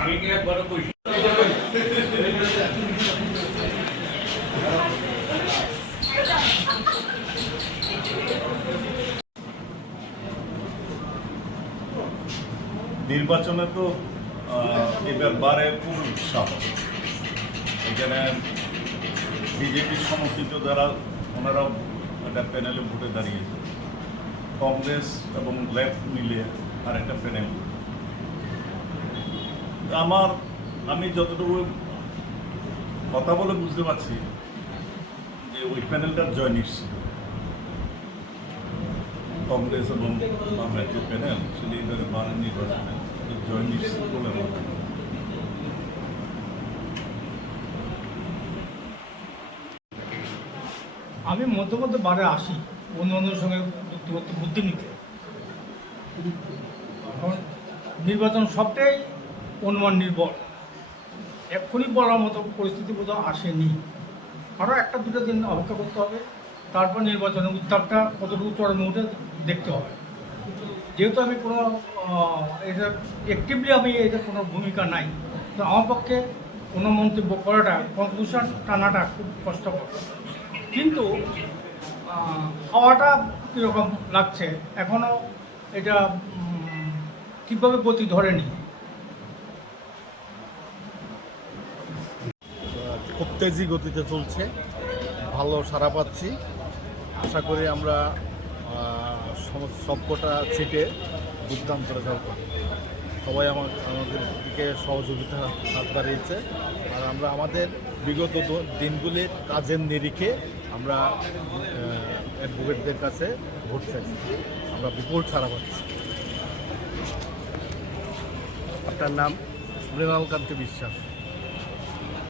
আমি কি বড় কইছি নির্বাচনে তো এবার বারে খুব উৎসাহ। এখানে বিজেপির সমর্থিত যারা ওনারাও একটা প্যানেলে ভোটে দাঁড়িয়েছে, কংগ্রেস এবং লেফট মিলে আর একটা প্যানেল। আমি যতটুকু কথা বলে বুঝতে পারছি যে ওই প্যানেলটার জয় নিশ্চিত। কংগ্রেস এবং বামের যে প্যানেল সেটি এবারে বারের নির্বাচনে জয় নিশ্চিত বলে মনে হয়। আমি মধ্যে মধ্যে বারে আসি অন্য অন্যের সঙ্গে বুদ্ধি নিতে। এখন নির্বাচন সবটাই অনুমান নির্ভর, এক্ষুনি বলার মতো পরিস্থিতি বোধহয় আসেনি। আরও একটা দুটো দিন অপেক্ষা করতে হবে, তারপর নির্বাচনের উত্তাপটা কতটুকু চরমে উঠে দেখতে হবে। যেহেতু আমি কোনো এটা অ্যাক্টিভলি আমি এটা কোনো ভূমিকা নাই, তো আমার পক্ষে কোনো মন্তব্য করাটা, কনক্লুশন টানাটা খুব কষ্টকর। কিন্তু হাওয়াটা কীরকম লাগছে এখনও এটা ঠিকভাবে গতি ধরেনি। খুব তেজি গতিতে চলছে, ভালো সাড়া পাচ্ছি। আশা করি আমরা সবকটা সিটে দুর্দান্ত রেজাল্ট পাবো। সবাই আমাদের দিকে সহযোগিতা হাত বাড়িয়েছে, আর আমরা আমাদের বিগত দিনগুলির কাজের নিরিখে আমরা অ্যাডভোকেটদের কাছে ভোট চাইছি, আমরা বিপুল ছাড়া পাচ্ছি। আপনার নাম? মৃণাল কান্তি বিশ্বাস।